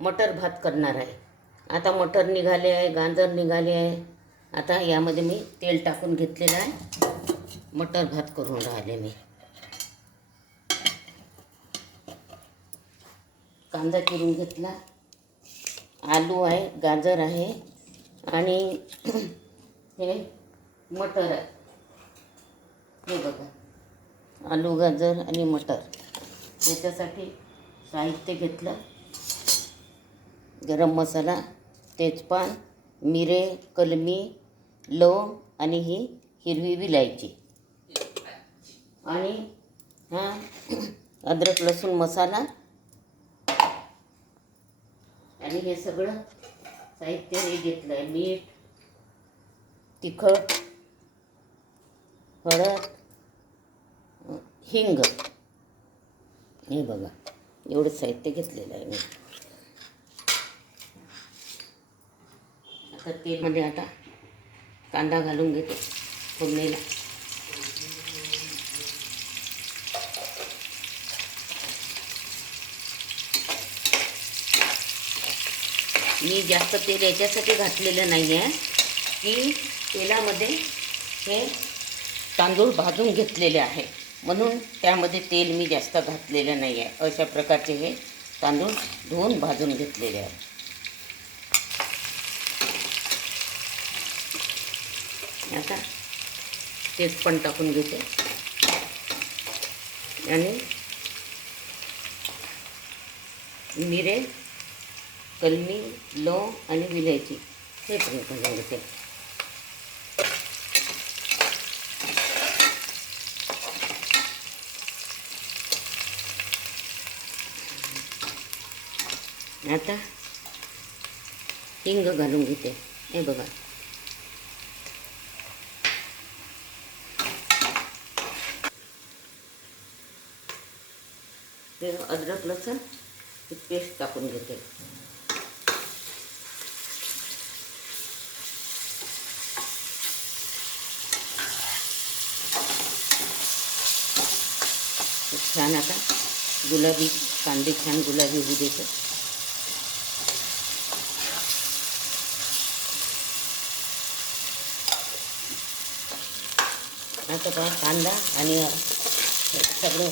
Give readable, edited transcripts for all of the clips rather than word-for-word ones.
मटर भात करणार आहे. आता मटर निघाले आहे, गाजर निघाले आहे. आता यामध्ये मी तेल टाकून घेतलेलं आहे. मटर भात करून राहिले मी. कांदा चिरून घेतला, आलू आहे, गाजर आहे आणि हे मटर आहे. हे बघा, आलू, गाजर आणि मटर. त्याच्यासाठी साहित्य घेतलं: गरम मसाला, तेजपान, मिरे, कलमी, लवंग आणि ही हिरवी विलायची आणि हा अद्रक लसूण मसाला. आणि हे सगळं साहित्य हे घेतलं आहे: मीठ, तिखट, हळद, हिंग. हे बघा, एवढं साहित्य घेतलेलं आहे मी. आता तेलमध्ये आता कांदा घालून घेते फोडणीला. मी जास्त तेल याच्यासाठी घातलेलं नाही आहे की तेलामध्ये हे तांदूळ भाजून घेतलेले आहे, म्हणून त्यामध्ये तेल मी जास्त घातलेलं नाही आहे. अशा प्रकारचे हे तांदूळ धुवून भाजून घेतलेले आहे. आता तेजपान टाकून घेते आणि मिरे, कलमी, लवंग आणि विलायची हे पण घालून घेते. आता हिंग घालून घेते. हे बघा, हे अद्रक लसूण पेस्ट टाकून घेते. छान आता गुलाबी कांदे छान गुलाबी होऊ देते. आता पहा, कांदा आणि सगळं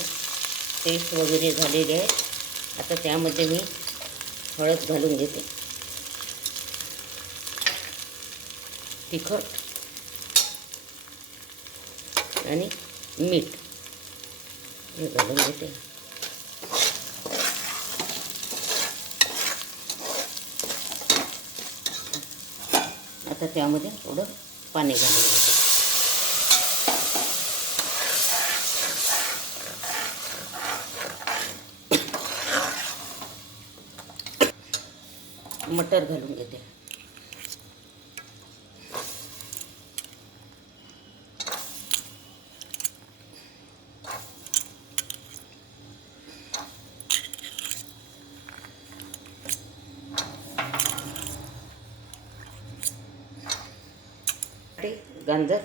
पेस्ट वगैरे झालेले आहे. आता त्यामध्ये मी हळद घालून घेते, तिखट आणि मीठ हे घालून घेते. आता त्यामध्ये थोडं पाणी घालून घेते. मटर घालून घेते. गाजर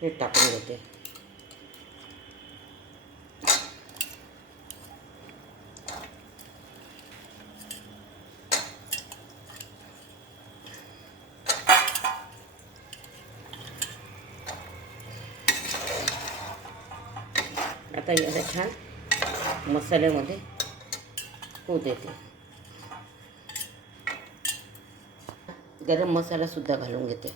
हे टाकून घेते. आता याला छान मसाल्यामध्ये होऊ देते. गरम मसाला सुद्धा घालून घेते.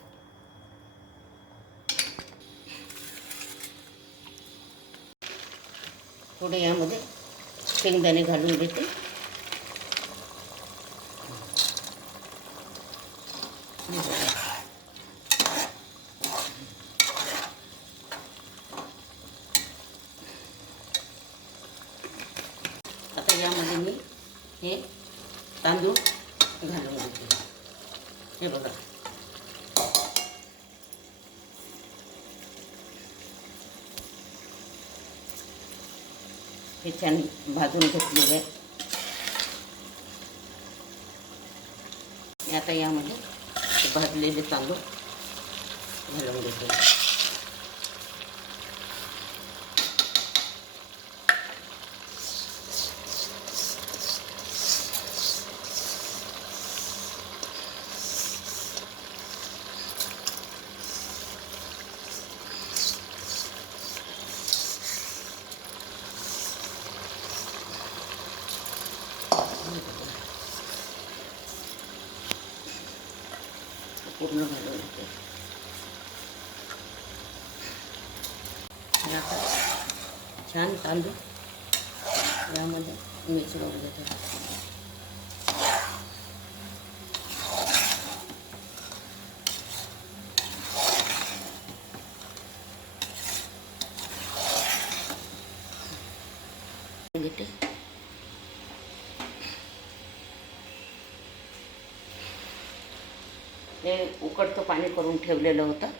थोडे यामध्ये शेंगदाणे घालून घेते. आता यामध्ये मी हे तांदूळ घालून घेते. हे बघा, हे छान भाजून घेतलेलं आहे. आता यामध्ये भाजलेले तांदूळ घालून घेते. पूर्ण घालून येते. आता छान तांदूळ यामध्ये मिसळून घेतो. घेते हे उकळतं पाणी करून ठेवलेलं होतं.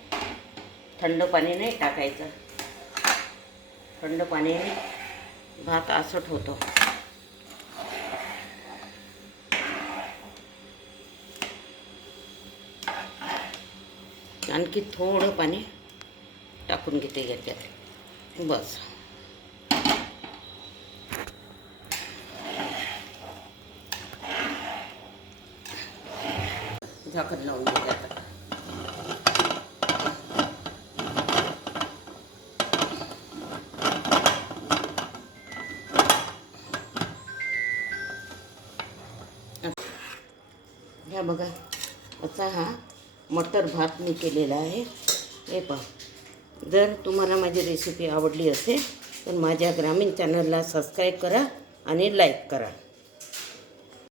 थंड पाणी नाही टाकायचं. थंड पाण्याने भात आसट होतो. आणखी थोडं पाणी टाकून घेते याच्यात. बस झाकण लावून घेते आता. ह्या बघा असा हा मटर भात मी केलेला आहे. हे पहा. जर तुम्हाला माझी रेसिपी आवडली असेल तर माझ्या ग्रामीण चॅनलला सबस्क्राईब करा आणि लाईक करा.